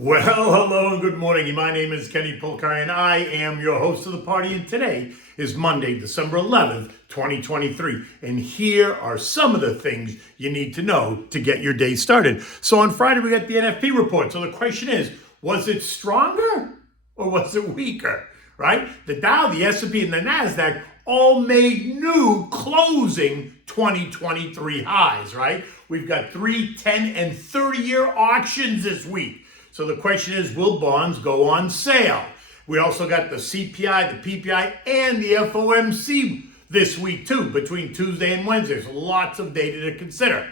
Well, hello and good morning. My name is ច្ចʰǒｃʰǒｃʰǒｃʰǒcʰǒcʰǒcʰǒcʰǒ and I am your host of the party. And today is Monday, December 11th, 2023. And here are some of the things you need to know to get your day started. So on Friday, we got the NFP report. So the question is, was it stronger or was it weaker, right? The Dow, the S&P, and the NASDAQ all made new closing 2023 highs, right? We've got 3, 10, and 30-year auctions this week. So the question is, will bonds go on sale? We also got the CPI, the PPI, and the FOMC this week too, between Tuesday and Wednesday. So lots of data to consider.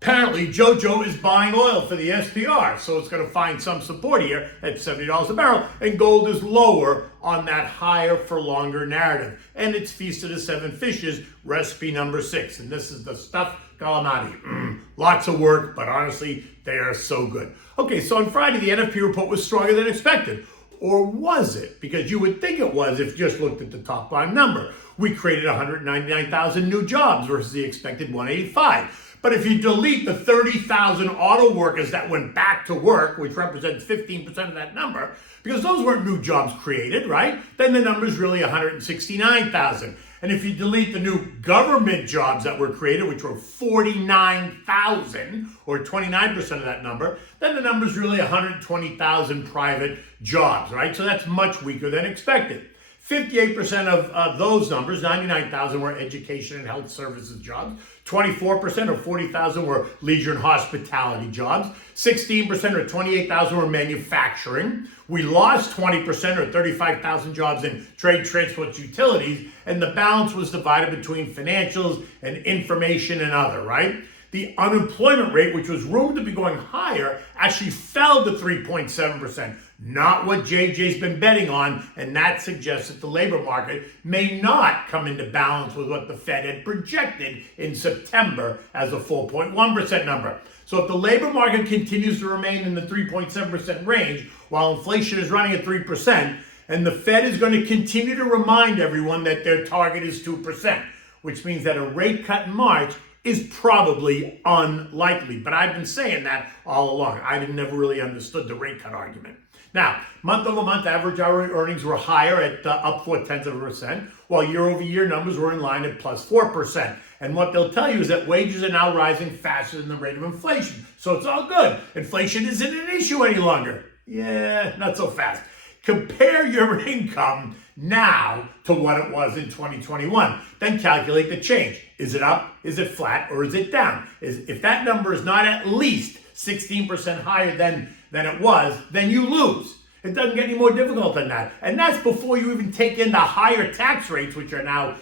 Apparently, JoJo is buying oil for the SPR, so it's going to find some support here at $70 a barrel, and gold is lower on that higher for longer narrative. And it's Feast of the Seven Fishes, recipe number 6. And this is the stuff, Calamari. Lots of work, but honestly, they are so good. Okay, so on Friday, the NFP report was stronger than expected. Or was it? Because you would think it was if you just looked at the top line number. We created 199,000 new jobs versus the expected 185. But if you delete the 30,000 auto workers that went back to work, which represents 15% of that number, because those weren't new jobs created, right? Then the number is really 169,000. And if you delete the new government jobs that were created, which were 49,000, or 29% of that number, then the number is really 120,000 private jobs, right? So that's much weaker than expected. 58% of those numbers, 99,000, were education and health services jobs. 24% or 40,000 were leisure and hospitality jobs. 16% or 28,000 were manufacturing. We lost 20% or 35,000 jobs in trade, transport, utilities, and the balance was divided between financials and information and other, right? The unemployment rate, which was rumored to be going higher, actually fell to 3.7%. Not what JJ's been betting on, and that suggests that the labor market may not come into balance with what the Fed had projected in September as a 4.1% number. So if the labor market continues to remain in the 3.7% range, while inflation is running at 3%, and the Fed is going to continue to remind everyone that their target is 2%, which means that a rate cut in March is probably unlikely. But I've been saying that all along. I never really understood the rate cut argument. Now, month over month, average hourly earnings were higher at up 0.4%, while year over year numbers were in line at plus 4%. And what they'll tell you is that wages are now rising faster than the rate of inflation. So it's all good. Inflation isn't an issue any longer. Yeah, not so fast. Compare your income now to what it was in 2021. Then calculate the change. Is it up? Is it flat? Or is it down? If that number is not at least 16% higher than it was, then you lose. It doesn't get any more difficult than that. And that's before you even take in the higher tax rates, which are now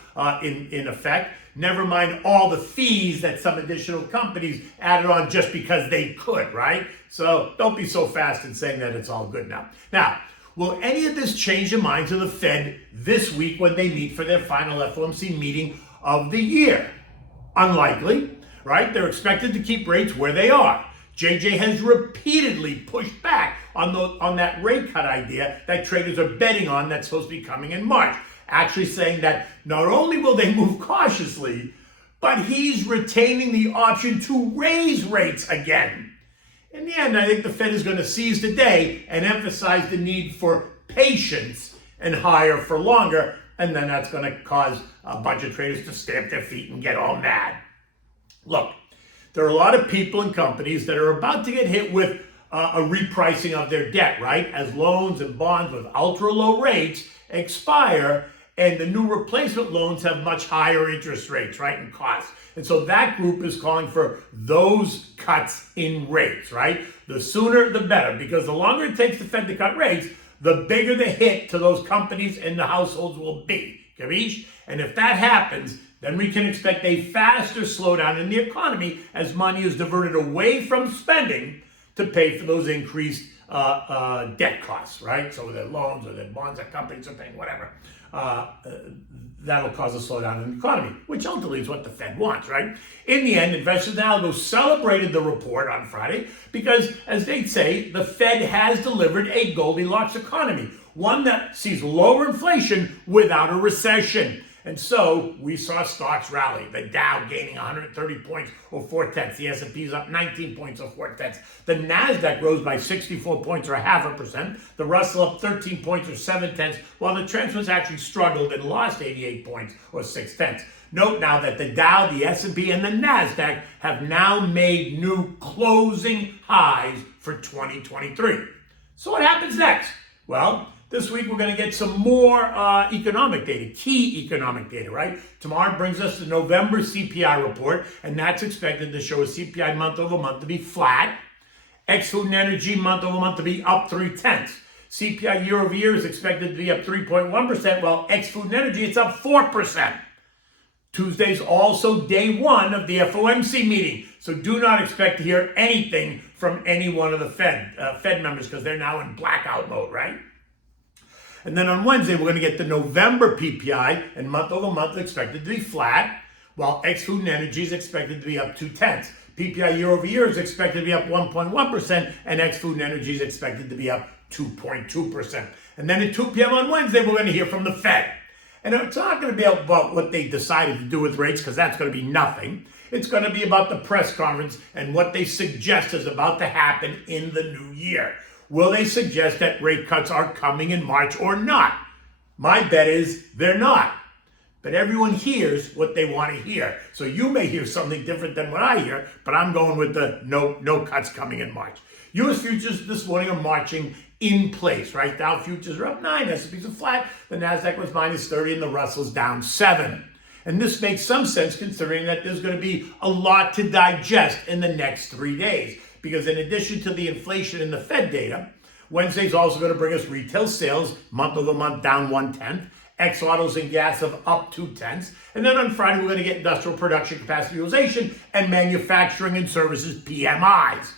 in effect. Never mind all the fees that some additional companies added on just because they could, right? So don't be so fast in saying that it's all good now. Now, will any of this change the minds of the Fed this week when they meet for their final FOMC meeting of the year? Unlikely, right? They're expected to keep rates where they are. JJ has repeatedly pushed back on that rate cut idea that traders are betting on that's supposed to be coming in March. Actually saying that not only will they move cautiously, but he's retaining the option to raise rates again. In the end, I think the Fed is going to seize the day and emphasize the need for patience and higher for longer, and then that's going to cause a bunch of traders to stamp their feet and get all mad. Look, there are a lot of people and companies that are about to get hit with a repricing of their debt, right? As loans and bonds with ultra low rates expire, and the new replacement loans have much higher interest rates, right, and costs. And so that group is calling for those cuts in rates, right? The sooner, the better, because the longer it takes the Fed to cut rates, the bigger the hit to those companies and the households will be. Capiche? And if that happens, then we can expect a faster slowdown in the economy as money is diverted away from spending to pay for those increased debt costs, right? So their loans or their bonds that companies are paying, whatever. That'll cause a slowdown in the economy, which ultimately is what the Fed wants, right? In the end, investors in Algo celebrated the report on Friday because, as they say, the Fed has delivered a Goldilocks economy, one that sees lower inflation without a recession. And so we saw stocks rally. The Dow gaining 130 points or 4/10. The S&P is up 19 points or 4/10. The NASDAQ rose by 64 points or 0.5%. The Russell up 13 points or 7/10, while the Trends actually struggled and lost 88 points or 6/10. Note now that the Dow, the S&P, and the NASDAQ have now made new closing highs for 2023. So what happens next? Well, this week we're going to get some more economic data, key economic data, right? Tomorrow brings us the November CPI report, and that's expected to show a CPI month over month to be flat. Ex-food and energy month over month to be up 0.3. CPI year over year is expected to be up 3.1%, while ex-food and energy it's up 4%. Tuesday's also day one of the FOMC meeting, so do not expect to hear anything from any one of the Fed members because they're now in blackout mode, right? And then on Wednesday, we're going to get the November PPI, and month over month expected to be flat, while ex-food and energy is expected to be up 0.2. PPI year over year is expected to be up 1.1%, and ex-food and energy is expected to be up 2.2%. And then at 2 p.m. on Wednesday, we're going to hear from the Fed. And it's not going to be about what they decided to do with rates, because that's going to be nothing. It's going to be about the press conference and what they suggest is about to happen in the new year. Will they suggest that rate cuts are coming in March or not? My bet is they're not. But everyone hears what they want to hear. So you may hear something different than what I hear, but I'm going with the no cuts coming in March. U.S. futures this morning are marching in place, right? Dow futures are up 9, S&P's are flat, the NASDAQ was minus 30, and the Russell's down 7. And this makes some sense considering that there's going to be a lot to digest in the next 3 days. Because in addition to the inflation and the Fed data, Wednesday's also going to bring us retail sales, month over month down 0.1, ex-autos and gas of up 0.2, and then on Friday we're going to get industrial production capacity utilization and manufacturing and services PMIs.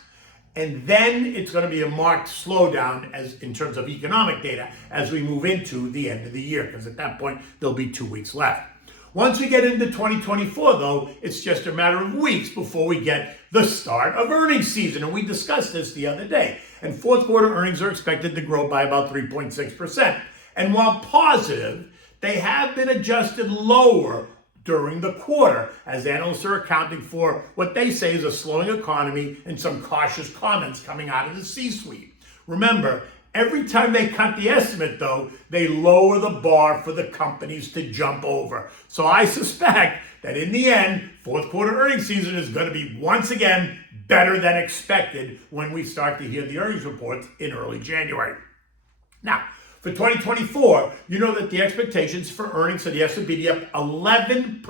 And then it's going to be a marked slowdown as in terms of economic data as we move into the end of the year, because at that point there'll be 2 weeks left. Once we get into 2024, though, it's just a matter of weeks before we get the start of earnings season. And we discussed this the other day. And fourth quarter earnings are expected to grow by about 3.6%. And while positive, they have been adjusted lower during the quarter, as analysts are accounting for what they say is a slowing economy and some cautious comments coming out of the C-suite. Remember, every time they cut the estimate, though, they lower the bar for the companies to jump over. So I suspect that in the end, fourth quarter earnings season is going to be once again better than expected when we start to hear the earnings reports in early January. Now, for 2024, you know that the expectations for earnings for the S&P are up 11%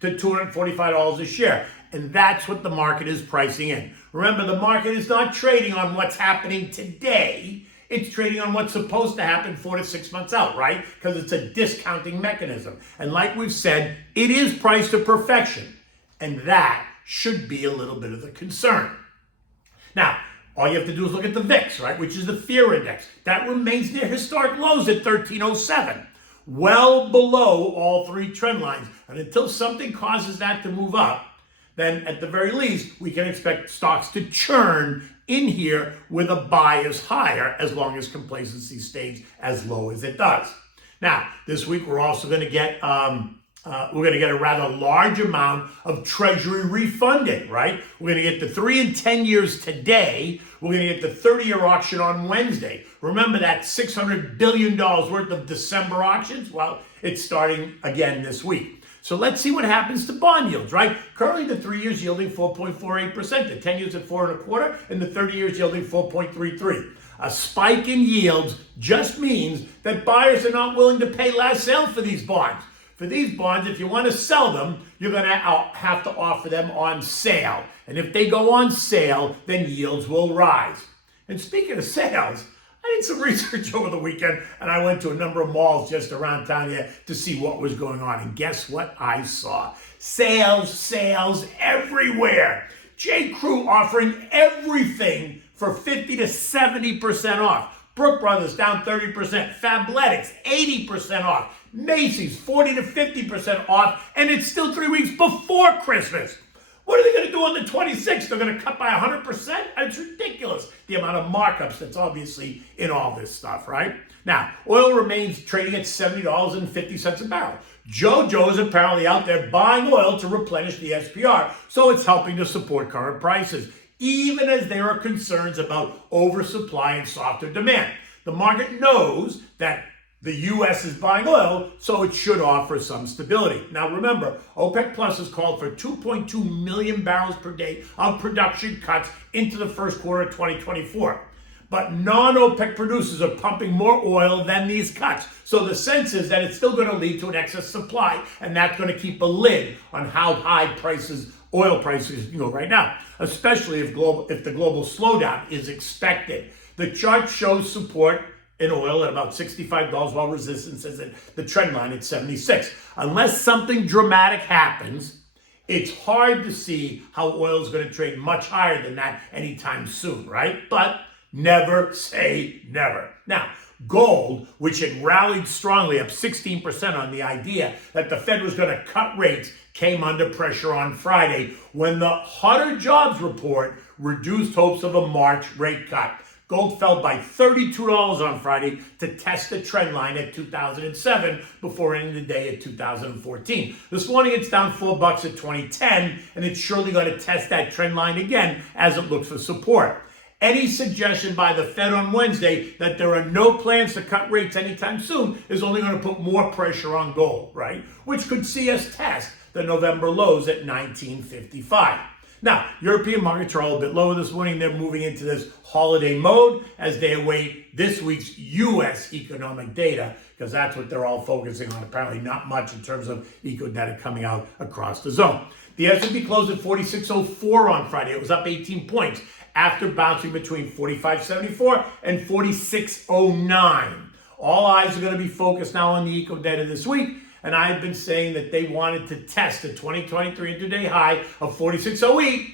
to $245 a share. And that's what the market is pricing in. Remember, the market is not trading on what's happening today. It's trading on what's supposed to happen 4 to 6 months out, right? Because it's a discounting mechanism. And like we've said, it is priced to perfection. And that should be a little bit of the concern. Now, all you have to do is look at the VIX, right, which is the fear index. That remains near historic lows at 1307, well below all three trend lines. And until something causes that to move up, then at the very least, we can expect stocks to churn in here with a bias higher as long as complacency stays as low as it does. Now, this week we're also going to get a rather large amount of Treasury refunding, right? We're going to get the 3 and 10 years today. We're going to get the 30-year auction on Wednesday. Remember that $600 billion worth of December auctions? Well, it's starting again this week. So let's see what happens to bond yields, right? Currently, the 3 years yielding 4.48%, the 10 years at 4.25%, and the 30 years yielding 4.33%. A spike in yields just means that buyers are not willing to pay last sale for these bonds. For these bonds, if you want to sell them, you're going to have to offer them on sale. And if they go on sale, then yields will rise. And speaking of sales, I did some research over the weekend, and I went to a number of malls just around town here to see what was going on. And guess what I saw? Sales everywhere. J. Crew offering everything for 50 to 70% off. Brook Brothers down 30%. Fabletics 80% off. Macy's 40 to 50% off. And it's still 3 weeks before Christmas. What are they going to do on the 26th? They're going to cut by 100%? It's ridiculous, the amount of markups that's obviously in all this stuff, right? Now, oil remains trading at $70.50 a barrel. JoJo is apparently out there buying oil to replenish the SPR, so it's helping to support current prices, even as there are concerns about oversupply and softer demand. The market knows that the U.S. is buying oil, so it should offer some stability. Now remember, OPEC Plus has called for 2.2 million barrels per day of production cuts into the first quarter of 2024. But non-OPEC producers are pumping more oil than these cuts. So the sense is that it's still going to lead to an excess supply, and that's going to keep a lid on how high oil prices, right now, especially if the global slowdown is expected. The chart shows support in oil at about $65, while resistance is at the trend line at 76. Unless something dramatic happens, it's hard to see how oil is going to trade much higher than that anytime soon, right? But never say never. Now, gold, which had rallied strongly, up 16% on the idea that the Fed was going to cut rates, came under pressure on Friday when the hotter jobs report reduced hopes of a March rate cut. Gold fell by $32 on Friday to test the trend line at 2007 before ending the day at 2014. This morning it's down $4 at 2010, and it's surely going to test that trend line again as it looks for support. Any suggestion by the Fed on Wednesday that there are no plans to cut rates anytime soon is only going to put more pressure on gold, right? Which could see us test the November lows at 1955. Now, European markets are all a bit lower this morning. They're moving into this holiday mode as they await this week's U.S. economic data, because that's what they're all focusing on. Apparently not much in terms of eco data coming out across the zone. The S&P closed at 4604 on Friday. It was up 18 points after bouncing between 4574 and 4609. All eyes are going to be focused now on the eco data this week. And I've been saying that they wanted to test the 2023 intraday high of 4608,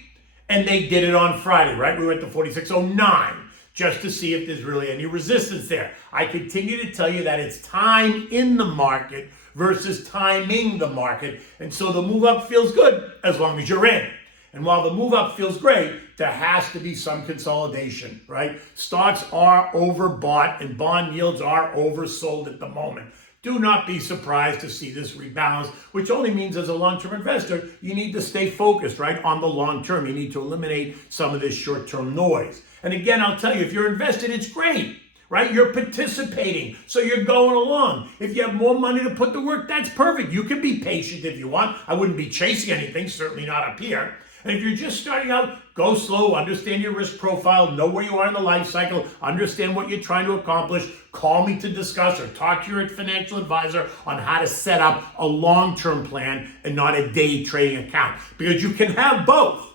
and they did it on Friday, right? We went to 4609 just to see if there's really any resistance there. I continue to tell you that it's time in the market versus timing the market, and so the move up feels good as long as you're in. And while the move up feels great, there has to be some consolidation, right? Stocks are overbought and bond yields are oversold at the moment. Do not be surprised to see this rebalance, which only means as a long-term investor, you need to stay focused, right, on the long term. You need to eliminate some of this short-term noise. And again, I'll tell you, if you're invested, it's great, right? You're participating, so you're going along. If you have more money to put to work, that's perfect. You can be patient if you want. I wouldn't be chasing anything, certainly not up here. And if you're just starting out, go slow, understand your risk profile, know where you are in the life cycle, understand what you're trying to accomplish, call me to discuss or talk to your financial advisor on how to set up a long-term plan and not a day trading account. Because you can have both,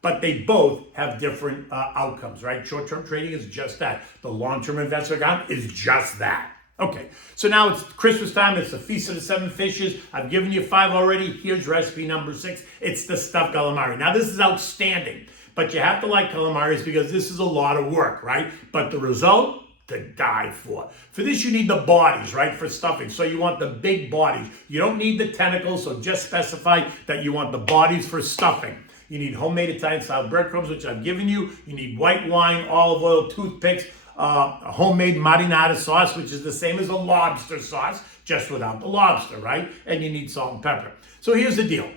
but they both have different outcomes, right? Short-term trading is just that. The long-term investment account is just that. Okay, so now it's Christmas time. It's the Feast of the Seven Fishes. I've given you 5 already. Here's recipe number 6. It's the stuffed calamari. Now, this is outstanding, but you have to like calamaris because this is a lot of work, right? But the result, to die for. For this, you need the bodies, right, for stuffing. So you want the big bodies. You don't need the tentacles, so just specify that you want the bodies for stuffing. You need homemade Italian-style breadcrumbs, which I've given you. You need white wine, olive oil, toothpicks, a homemade marinara sauce, which is the same as a lobster sauce, just without the lobster, right? And you need salt and pepper. So here's the deal.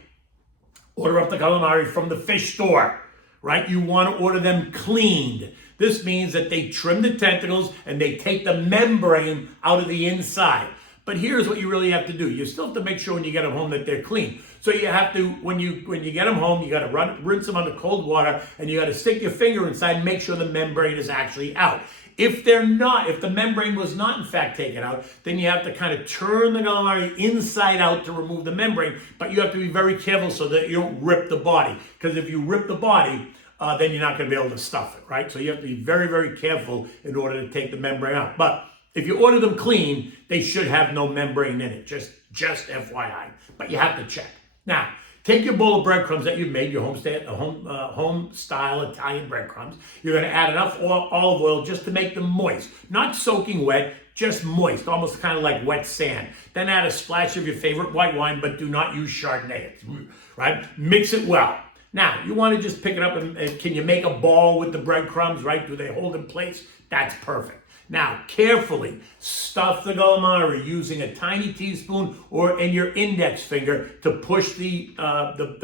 Order up the calamari from the fish store, right? You want to order them cleaned. This means that they trim the tentacles and they take the membrane out of the inside. But here's what you really have to do. You still have to make sure when you get them home that they're clean. So you have to, when you get them home, you got to rinse them under cold water, and you got to stick your finger inside and make sure the membrane is actually out. If the membrane was not in fact taken out, then you have to kind of turn the calamari inside out to remove the membrane, but you have to be very careful so that you don't rip the body. Because if you rip the body, then you're not going to be able to stuff it, right? So you have to be very, very careful in order to take the membrane out. But if you order them clean, they should have no membrane in it, just FYI. But you have to check. Now, take your bowl of breadcrumbs that you've made, your home-style Italian breadcrumbs. You're going to add enough olive oil just to make them moist. Not soaking wet, just moist, almost kind of like wet sand. Then add a splash of your favorite white wine, but do not use Chardonnay, right? Mix it well. Now, you want to just pick it up and can you make a ball with the breadcrumbs, right? Do they hold in place? That's perfect. Now, carefully stuff the calamari using a tiny teaspoon and your index finger to push the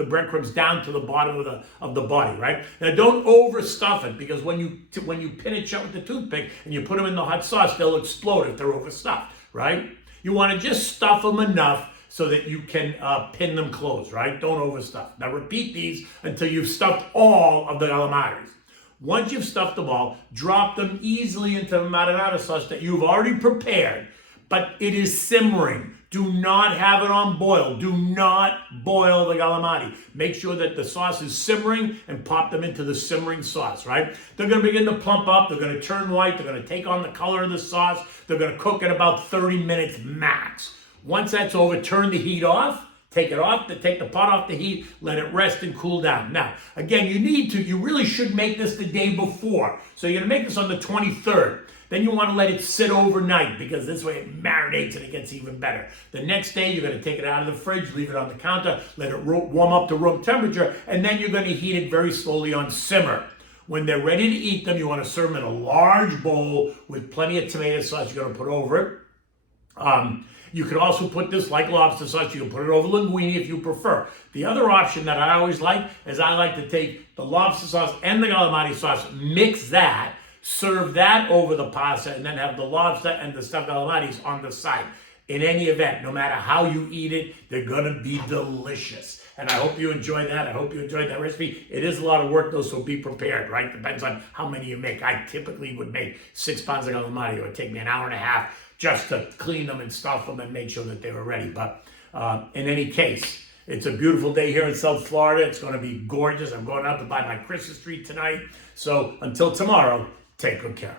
breadcrumbs down to the bottom of the body, right? Now, don't overstuff it, because when you pin it shut with the toothpick and you put them in the hot sauce, they'll explode if they're overstuffed, right? You want to just stuff them enough so that you can pin them closed, right? Don't overstuff. Now, repeat these until you've stuffed all of the calamaris. Once you've stuffed them all, drop them easily into the marinara sauce that you've already prepared, but it is simmering. Do not have it on boil. Do not boil the calamari. Make sure that the sauce is simmering and pop them into the simmering sauce, right? They're going to begin to plump up. They're going to turn white. They're going to take on the color of the sauce. They're going to cook at about 30 minutes max. Once that's over, turn the heat off. Take it off, take the pot off the heat, let it rest and cool down. Now, again, you really should make this the day before. So you're gonna make this on the 23rd. Then you wanna let it sit overnight, because this way it marinates and it gets even better. The next day, you're gonna take it out of the fridge, leave it on the counter, let it warm up to room temperature, and then you're gonna heat it very slowly on simmer. When they're ready to eat them, you wanna serve them in a large bowl with plenty of tomato sauce you're gonna put over it. You could also put this like lobster sauce. You can put it over linguine if you prefer. The other option that I always like is I like to take the lobster sauce and the calamari sauce, mix that, serve that over the pasta, and then have the lobster and the stuffed calamaris on the side. In any event, no matter how you eat it, they're gonna be delicious. And I hope you enjoyed that. I hope you enjoyed that recipe. It is a lot of work though, so be prepared, right? Depends on how many you make. I typically would make 6 pounds of calamari. It would take me an hour and a half just to clean them and stuff them and make sure that they were ready. But in any case, it's a beautiful day here in South Florida. It's going to be gorgeous. I'm going out to buy my Christmas tree tonight. So until tomorrow, take good care.